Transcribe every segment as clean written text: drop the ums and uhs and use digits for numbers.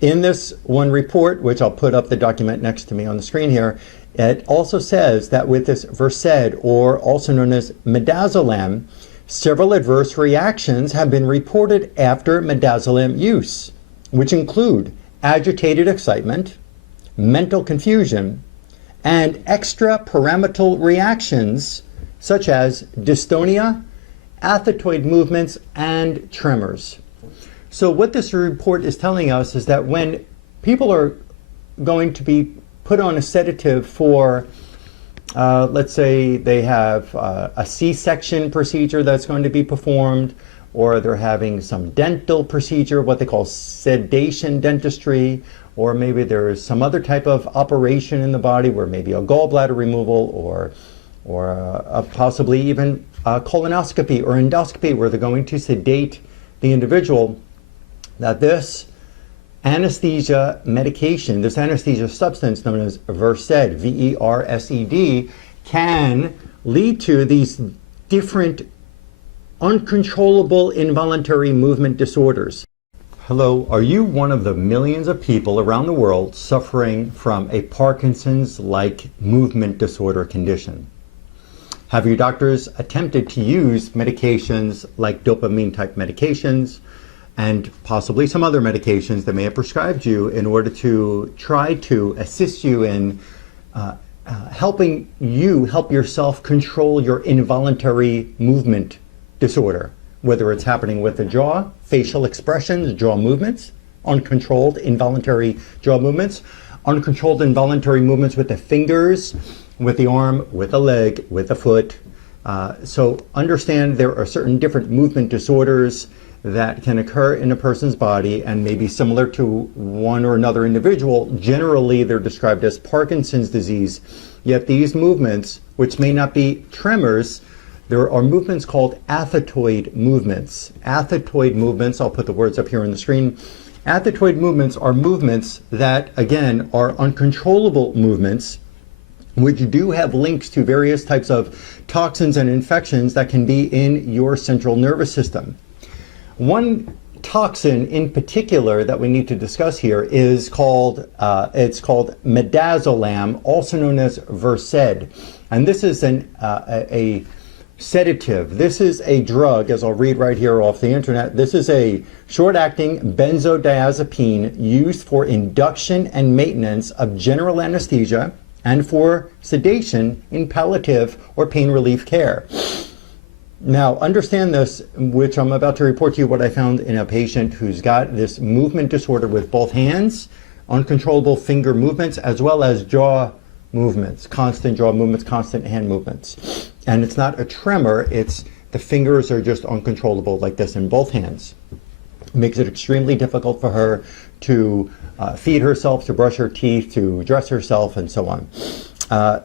In this one report, which I'll put up the document next to me on the screen here, it also says that with this Versed, or also known as Midazolam, several adverse reactions have been reported after Midazolam use, which include agitated excitement, mental confusion, and extrapyramidal reactions such as dystonia, athetoid movements, and tremors. So what this report is telling us is that when people are going to be put on a sedative for, let's say they have a C-section procedure that's going to be performed, or they're having some dental procedure, what they call sedation dentistry, or maybe there's some other type of operation in the body where maybe a gallbladder removal or possibly even a colonoscopy or endoscopy where they're going to sedate the individual, that this anesthesia medication, this anesthesia substance known as Versed, V-E-R-S-E-D, can lead to these different uncontrollable involuntary movement disorders. Hello, are you one of the millions of people around the world suffering from a Parkinson's-like movement disorder condition? Have your doctors attempted to use medications like dopamine-type medications and possibly some other medications that may have prescribed you in order to try to assist you in helping you help yourself control your involuntary movement disorder, whether it's happening with the jaw, facial expressions, jaw movements, uncontrolled involuntary jaw movements, uncontrolled involuntary movements with the fingers, with the arm, with the leg, with the foot. So understand there are certain different movement disorders that can occur in a person's body and may be similar to one or another individual. Generally, they're described as Parkinson's disease, yet these movements, which may not be tremors, there are movements called athetoid movements. Athetoid movements, I'll put the words up here on the screen. Athetoid movements are movements that, again, are uncontrollable movements, which do have links to various types of toxins and infections that can be in your central nervous system. One toxin in particular that we need to discuss here is called, it's called Midazolam, also known as Versed. And this is a sedative. This is a drug, as I'll read right here off the internet. This is a short-acting benzodiazepine used for induction and maintenance of general anesthesia and for sedation in palliative or pain relief care. Now, understand this, which I'm about to report to you what I found in a patient who's got this movement disorder with both hands, uncontrollable finger movements, as well as jaw movements, constant jaw movements, constant hand movements. And it's not a tremor, it's the fingers are just uncontrollable like this in both hands. It makes it extremely difficult for her to feed herself, to brush her teeth, to dress herself, and so on.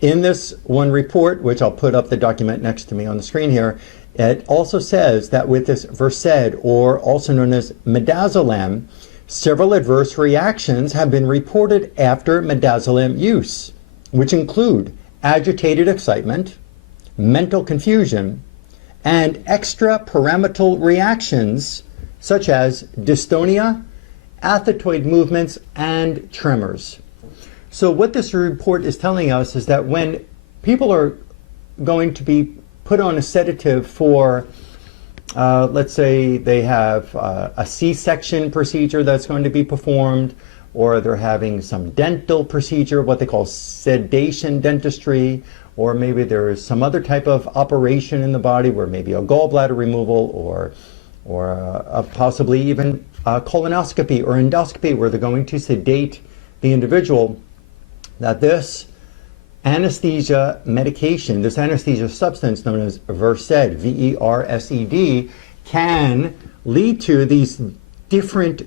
In this one report, which I'll put up the document next to me on the screen here, it also says that with this Versed, or also known as Midazolam, several adverse reactions have been reported after Midazolam use, which include agitated excitement, mental confusion, and extrapyramidal reactions such as dystonia, athetoid movements, and tremors. So what this report is telling us is that when people are going to be put on a sedative for, let's say they have a C-section procedure that's going to be performed, or they're having some dental procedure, what they call sedation dentistry, or maybe there's some other type of operation in the body where maybe a gallbladder removal or possibly even a colonoscopy or endoscopy where they're going to sedate the individual, that this anesthesia medication, this anesthesia substance known as Versed, V-E-R-S-E-D, can lead to these different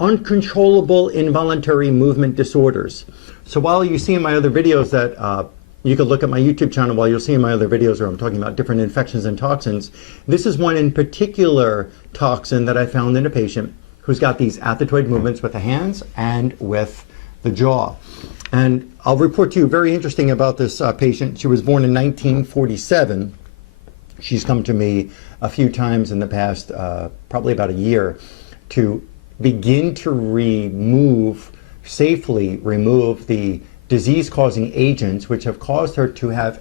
uncontrollable involuntary movement disorders. So while you see in my other videos that you can look at my YouTube channel while you'll see in my other videos where I'm talking about different infections and toxins, this is one in particular toxin that I found in a patient who's got these athetoid movements with the hands and with the jaw. And I'll report to you very interesting about this patient. She was born in 1947. She's come to me a few times in the past, probably about a year, to begin to safely remove the disease-causing agents which have caused her to have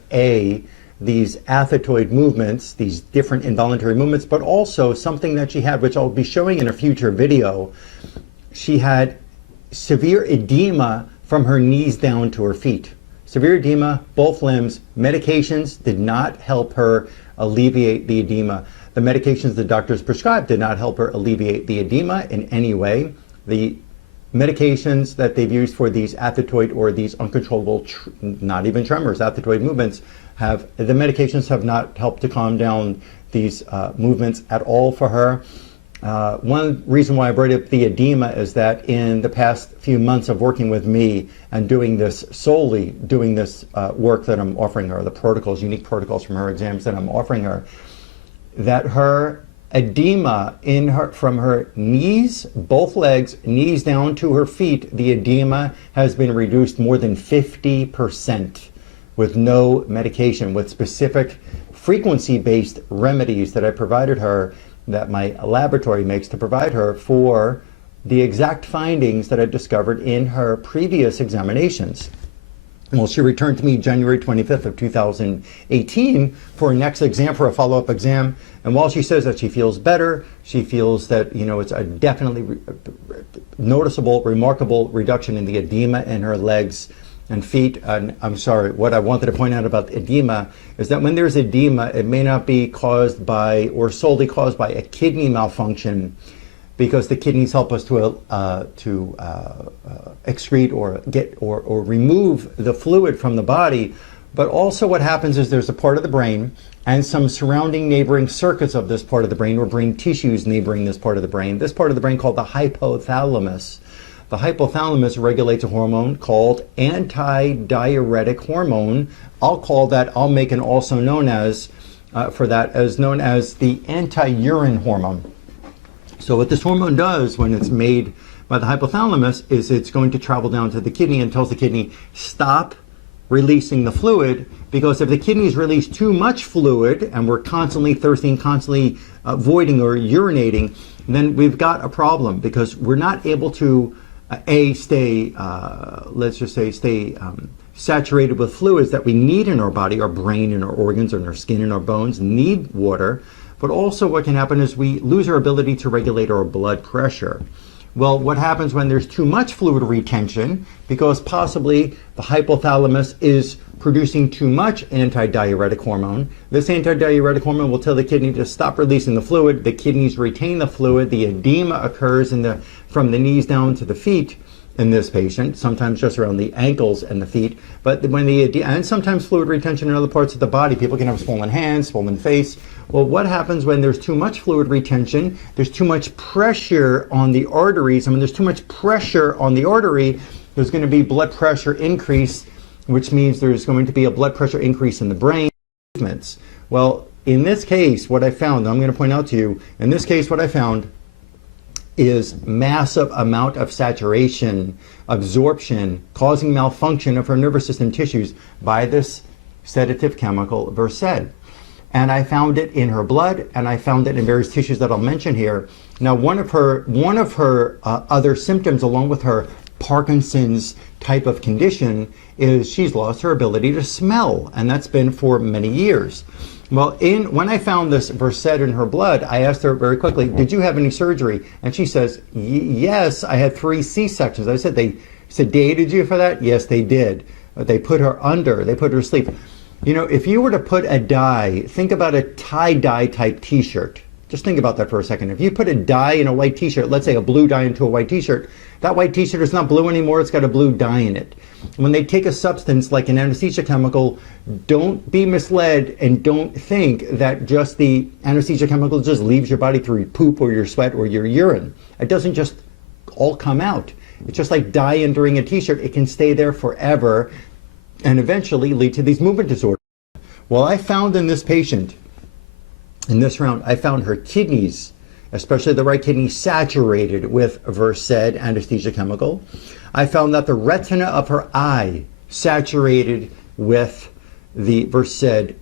these athetoid movements, these different involuntary movements, but also something that she had, which I'll be showing in a future video. She had severe edema from her knees down to her feet. Severe edema, both limbs. Medications did not help her alleviate the edema. The medications the doctors prescribed did not help her alleviate the edema in any way. The medications that they've used for these athetoid or these uncontrollable, not even tremors, athetoid movements, the medications have not helped to calm down these movements at all for her. One reason why I brought up the edema is that in the past few months of working with me and doing this work that I'm offering her, the protocols, unique protocols from her exams that I'm offering her, that her edema from her knees, both legs, knees down to her feet, the edema has been reduced more than 50% with no medication, with specific frequency-based remedies that I provided her, that my laboratory makes to provide her for the exact findings that I discovered in her previous examinations. Well, she returned to me January 25th of 2018 for a next exam, for a follow-up exam. And while she says that she feels better, she feels that, it's a definitely noticeable, remarkable reduction in the edema in her legs and feet. And I'm sorry, what I wanted to point out about edema is that when there's edema, it may not be caused by or solely caused by a kidney malfunction, because the kidneys help us to excrete or remove the fluid from the body. But also what happens is there's a part of the brain and some surrounding neighboring circuits of this part of the brain, or brain tissues neighboring this part of the brain called the hypothalamus. The hypothalamus regulates a hormone called anti-diuretic hormone. I'll make an also known as, known as the anti-urine hormone. So what this hormone does when it's made by the hypothalamus is it's going to travel down to the kidney and tells the kidney, stop releasing the fluid, because if the kidneys release too much fluid and we're constantly thirsting, constantly voiding or urinating, then we've got a problem, because we're not able to stay saturated with fluids that we need in our body. Our brain and our organs and our skin and our bones need water. But also what can happen is we lose our ability to regulate our blood pressure. Well, what happens when there's too much fluid retention, because possibly the hypothalamus is producing too much anti-diuretic hormone. This anti-diuretic hormone will tell the kidney to stop releasing the fluid. The kidneys retain the fluid. The edema occurs from the knees down to the feet in this patient, sometimes just around the ankles and the feet. But and sometimes fluid retention in other parts of the body. People can have swollen hands, swollen face. Well, what happens when there's too much fluid retention? There's too much pressure on the arteries. When there's too much pressure on the artery, there's going to be blood pressure increase, which means there's going to be a blood pressure increase in the brain movements. Well, in this case, what I found, I'm going to point out to you, in this case, what I found is massive amount of saturation, absorption, causing malfunction of her nervous system tissues by this sedative chemical Versed. And I found it in her blood, and I found it in various tissues that I'll mention here. Now, one of her other symptoms, along with her Parkinson's type of condition, is she's lost her ability to smell, and that's been for many years. Well, when I found this Versed in her blood, I asked her very quickly, did you have any surgery? And she says, yes, I had 3 C-sections. I said, they sedated you for that? Yes, they did. But they put her they put her to sleep. If you were to put a dye, think about a tie-dye type t-shirt. Just think about that for a second. If you put a dye in a white t-shirt, let's say a blue dye into a white t-shirt, that white t-shirt is not blue anymore, it's got a blue dye in it. When they take a substance like an anesthesia chemical, don't be misled and don't think that just the anesthesia chemical just leaves your body through poop or your sweat or your urine. It doesn't just all come out. It's just like dye entering a t-shirt. It can stay there forever and eventually lead to these movement disorders. Well, I found in this patient, in this round, I found her kidneys, especially the right kidney, saturated with Versed anesthesia chemical. I found that the retina of her eye saturated with the Versed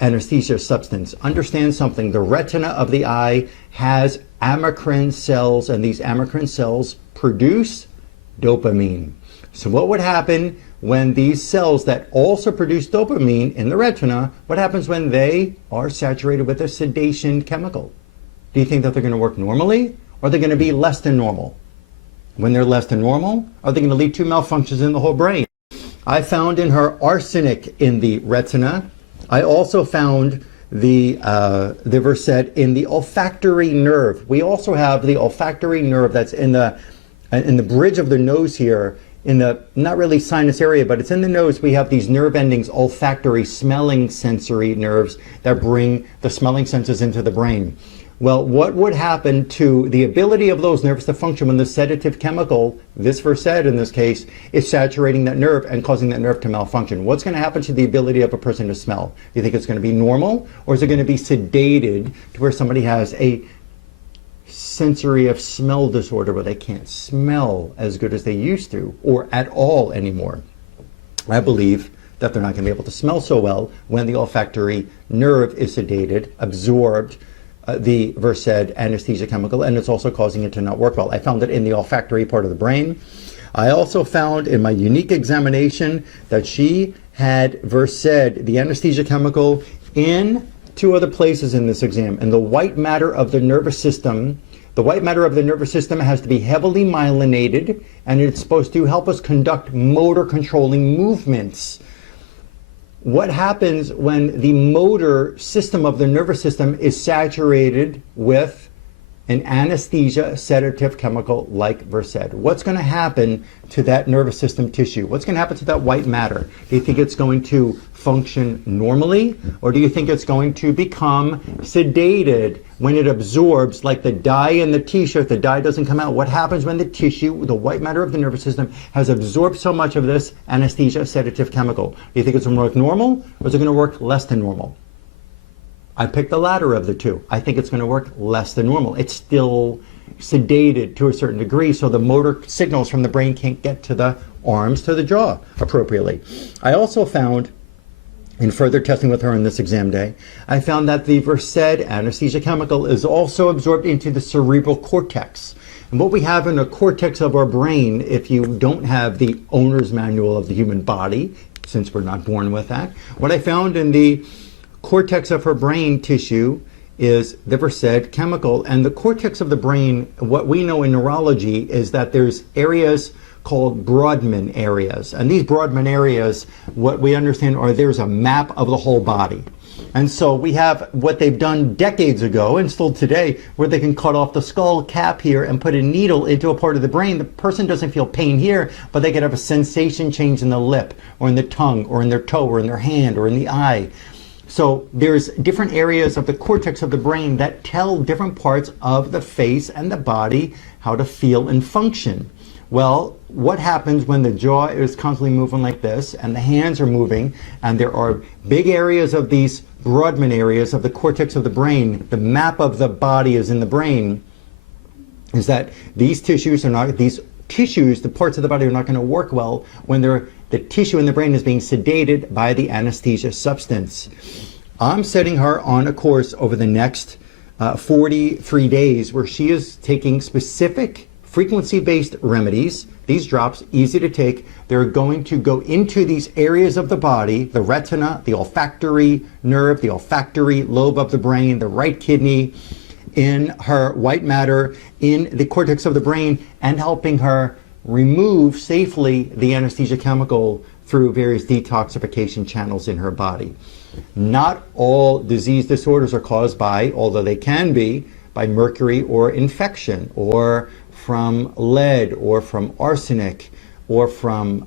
anesthesia substance. Understand something, the retina of the eye has amacrine cells, and these amacrine cells produce dopamine. So what would happen when these cells that also produce dopamine in the retina, what happens when they are saturated with a sedation chemical? Do you think that they're going to work normally, or are they going to be less than normal? When they're less than normal, are they going to lead to malfunctions in the whole brain? I found in her arsenic in the retina. I also found the Versed in the olfactory nerve. We also have the olfactory nerve that's in the bridge of the nose here, in the, not really sinus area, but it's in the nose. We have these nerve endings, olfactory, smelling sensory nerves that bring the smelling senses into the brain. Well, what would happen to the ability of those nerves to function when the sedative chemical, this Versed in this case, is saturating that nerve and causing that nerve to malfunction? What's going to happen to the ability of a person to smell? Do you think it's going to be normal, or is it going to be sedated to where somebody has a sensory of smell disorder where they can't smell as good as they used to or at all anymore? I believe that they're not going to be able to smell so well when the olfactory nerve is sedated, absorbed the Versed anesthesia chemical, and it's also causing it to not work well. I found it in the olfactory part of the brain. I also found in my unique examination that she had Versed, the anesthesia chemical, in two other places in this exam. And the white matter of the nervous system, has to be heavily myelinated, and it's supposed to help us conduct motor controlling movements. What happens when the motor system of the nervous system is saturated with an anesthesia sedative chemical like Versed? What's going to happen to that nervous system tissue? What's going to happen to that white matter? Do you think it's going to function normally, or do you think it's going to become sedated when it absorbs, like the dye in the t-shirt, the dye doesn't come out? What happens when the tissue, the white matter of the nervous system, has absorbed so much of this anesthesia sedative chemical? Do you think it's going to work normal, or is it going to work less than normal? I picked the latter of the two. I think it's going to work less than normal. It's still sedated to a certain degree, so the motor signals from the brain can't get to the arms, to the jaw appropriately. I also found, in further testing with her on this exam day, I found that the Versed anesthesia chemical is also absorbed into the cerebral cortex. And what we have in the cortex of our brain, if you don't have the owner's manual of the human body, since we're not born with that, what I found in the cortex of her brain tissue is the Versed chemical. And the cortex of the brain, what we know in neurology is that there's areas called Brodmann areas. And these Brodmann areas, what we understand are there's a map of the whole body. And so we have what they've done decades ago and still today, where they can cut off the skull cap here and put a needle into a part of the brain. The person doesn't feel pain here, but they could have a sensation change in the lip or in the tongue or in their toe or in their hand or in the eye. So there's different areas of the cortex of the brain that tell different parts of the face and the body how to feel and function. Well, what happens when the jaw is constantly moving like this and the hands are moving, and there are big areas of these Brodmann areas of the cortex of the brain, the map of the body is in the brain, is that these tissues are not, the parts of the body are not going to work well when the tissue in the brain is being sedated by the anesthesia substance. I'm setting her on a course over the next 43 days where she is taking specific frequency-based remedies. These drops, easy to take. They're going to go into these areas of the body, the retina, the olfactory nerve, the olfactory lobe of the brain, the right kidney, in her white matter, in the cortex of the brain, and helping her remove safely the anesthesia chemical through various detoxification channels in her body. Not all disease disorders are caused by, although they can be, by mercury or infection, or from lead, or from arsenic, or from,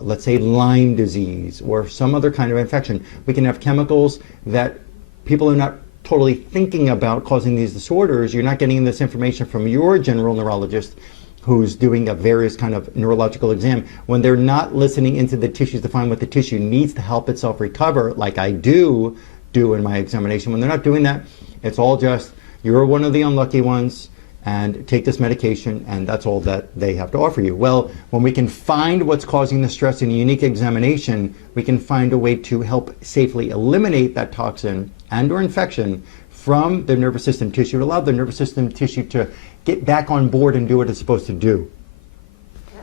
let's say, Lyme disease, or some other kind of infection. We can have chemicals that people are not totally thinking about causing these disorders. You're not getting this information from your general neurologist who's doing a various kind of neurological exam, when they're not listening into the tissues to find what the tissue needs to help itself recover, like I do in my examination. When they're not doing that, it's all just, you're one of the unlucky ones, and take this medication, and that's all that they have to offer you. Well, when we can find what's causing the stress in a unique examination, we can find a way to help safely eliminate that toxin and or infection from the nervous system tissue to allow the nervous system tissue to get back on board and do what it's supposed to do.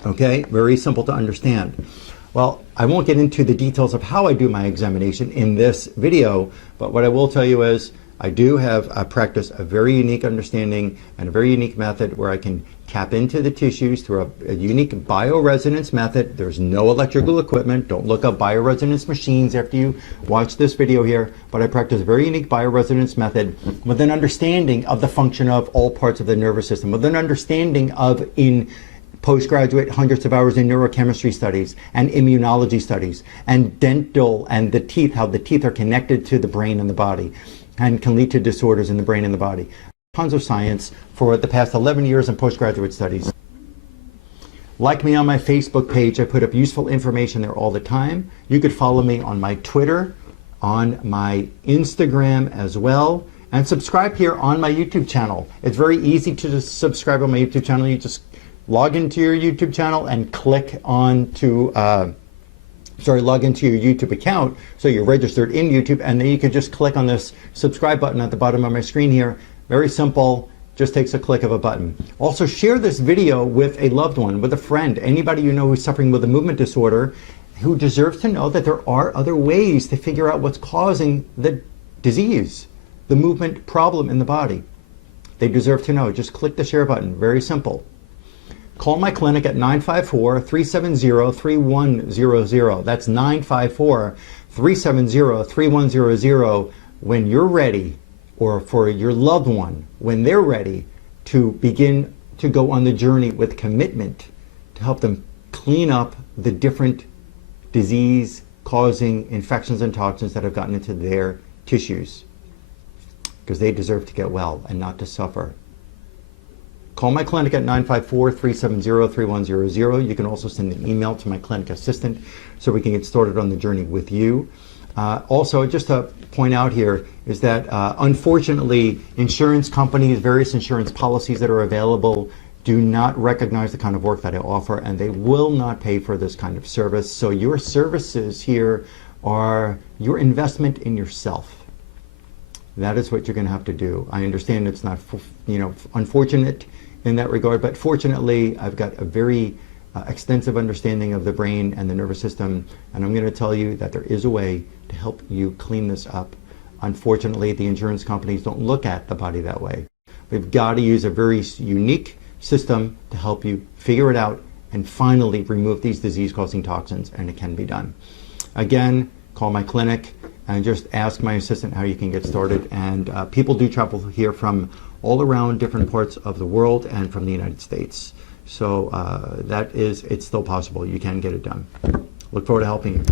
Okay, very simple to understand. Well, I won't get into the details of how I do my examination in this video, but what I will tell you is I do have practice a very unique understanding and a very unique method where I can tap into the tissues through a unique bioresonance method. There's no electrical equipment. Don't look up bioresonance machines after you watch this video here, but I practice a very unique bioresonance method with an understanding of the function of all parts of the nervous system, with an understanding of, in postgraduate, hundreds of hours in neurochemistry studies and immunology studies and dental and the teeth, how the teeth are connected to the brain and the body and can lead to disorders in the brain and the body. Tons of science for the past 11 years in postgraduate studies. Like me on my Facebook page. I put up useful information there all the time. You could follow me on my Twitter, on my Instagram as well, and subscribe here on my YouTube channel. It's very easy to just subscribe on my YouTube channel. You just log into your YouTube channel and click on to log into your YouTube account, so you're registered in YouTube, and then you can just click on this subscribe button at the bottom of my screen here. Very simple, just takes a click of a button. Also, share this video with a loved one, with a friend, anybody you know who's suffering with a movement disorder, who deserves to know that there are other ways to figure out what's causing the disease, the movement problem in the body. They deserve to know. Just click the share button, very simple. Call my clinic at 954-370-3100. That's 954-370-3100 when you're ready, or for your loved one, when they're ready to begin to go on the journey with commitment to help them clean up the different disease-causing infections and toxins that have gotten into their tissues, because they deserve to get well and not to suffer. Call my clinic at 954-370-3100. You can also send an email to my clinic assistant so we can get started on the journey with you. Also, just to point out here is that unfortunately, insurance companies, various insurance policies that are available do not recognize the kind of work that I offer, and they will not pay for this kind of service. So your services here are your investment in yourself. That is what you're going to have to do. I understand it's not, unfortunate in that regard, but fortunately, I've got a very extensive understanding of the brain and the nervous system, and I'm going to tell you that there is a way to help you clean this up. Unfortunately, the insurance companies don't look at the body that way. We've got to use a very unique system to help you figure it out and finally remove these disease-causing toxins, and it can be done. Again, call my clinic and just ask my assistant how you can get started. And people do travel here from all around different parts of the world and from the United States. So it's still possible. You can get it done. Look forward to helping you.